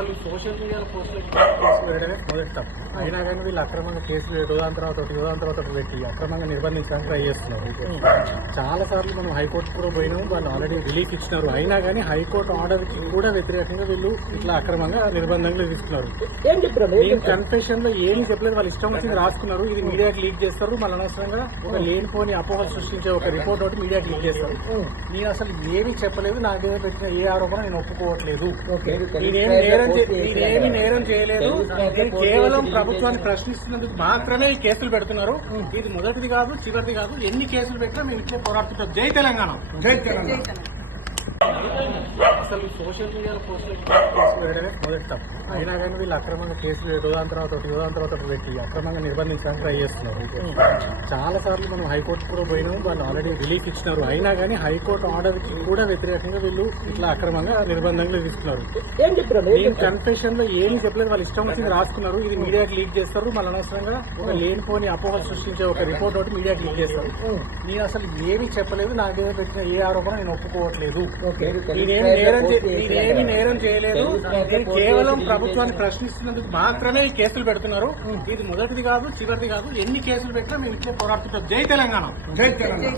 అసలు సోషల్ మీడియాలో పోస్టులు కేసులు వేయడమే మొదటి తప్పు. అయినా కానీ వీళ్ళు అక్రమంగా కేసులు యోదాని తర్వాత ఒకటి పెట్టి అక్రమంగా నిర్బంధించడానికి ట్రై చేస్తున్నారు. చాలా సార్లు మనం హైకోర్టు కూడా పోయినాము, వాళ్ళు ఆల్రెడీ రిలీఫ్ ఇచ్చినారు. అయినా కానీ హైకోర్టు ఆర్డర్ కి కూడా వ్యతిరేకంగా వీళ్ళు ఇట్లా అక్రమంగా నిర్బంధంగా తీసుకున్నారు. నేను కన్ఫెషన్ లో ఏమీ చెప్పలేదు, వాళ్ళు ఇష్టం వచ్చింది రాసుకున్నారు. ఇది మీడియాకి లీక్ చేస్తారు, మళ్ళీ అనవసరంగా ఒక లేనిపోని అపోహలు సృష్టించే ఒక రిపోర్ట్ ఒకటి మీడియాకి లీక్ చేస్తారు. నేను అసలు ఏమీ చెప్పలేదు, నా మీద పెట్టిన ఏ ఆరోపణ నేను ఒప్పుకోవట్లేదు. నేనేమి నేరం చేయలేదు. నేను కేవలం ప్రభుత్వాన్ని ప్రశ్నిస్తున్నందుకు మాత్రమే ఈ కేసులు పెడుతున్నారు. ఇది మొదటిది కాదు, చివరిది కాదు. ఎన్ని కేసులు పెట్టినా మేము ఇట్లే పోరాడుతుంటాం. జై తెలంగాణ, జై తెలంగాణ. అసలు సోషల్ మీడియాలో పోస్టులు కేసులు వేయడమే మొదటి తప్పు. అయినా కానీ వీళ్ళు అక్రమంగా కేసులు యోదాని తర్వాత ఒకటి పెట్టి అక్రమంగా నిర్బంధించడానికి ట్రై చేస్తున్నారు. చాలా సార్లు మనం హైకోర్టు కూడా పోయినాము, వాళ్ళు ఆల్రెడీ రిలీఫ్ ఇచ్చినారు. అయినా కానీ హైకోర్టు ఆర్డర్ కి కూడా వ్యతిరేకంగా వీళ్ళు ఇట్లా అక్రమంగా నిర్బంధంగా తీసుకున్నారు. నేను కన్ఫెషన్ లో ఏమీ చెప్పలేదు, వాళ్ళు ఇష్టం వచ్చింది రాసుకున్నారు. ఇది మీడియాకి లీక్ చేస్తారు, మళ్ళీ అనవసరంగా ఒక లేనిపోని అపోహలు సృష్టించే ఒక రిపోర్ట్ ఒకటి మీడియాకి లీక్ చేస్తారు. నేను అసలు ఏమీ చెప్పలేదు, నా మీద పెట్టిన ఏ ఆరోపణ నేను ఒప్పుకోవట్లేదు. నేనేమి నేరం చేయలేదు. నేను కేవలం ప్రభుత్వాన్ని ప్రశ్నిస్తున్నందుకు మాత్రమే ఈ కేసులు పెడుతున్నారు. ఇది మొదటిది కాదు, చివరిది కాదు. ఎన్ని కేసులు పెట్టినా మేము ఇట్లే పోరాడుతుంటాం. జై తెలంగాణ, జై తెలంగాణ.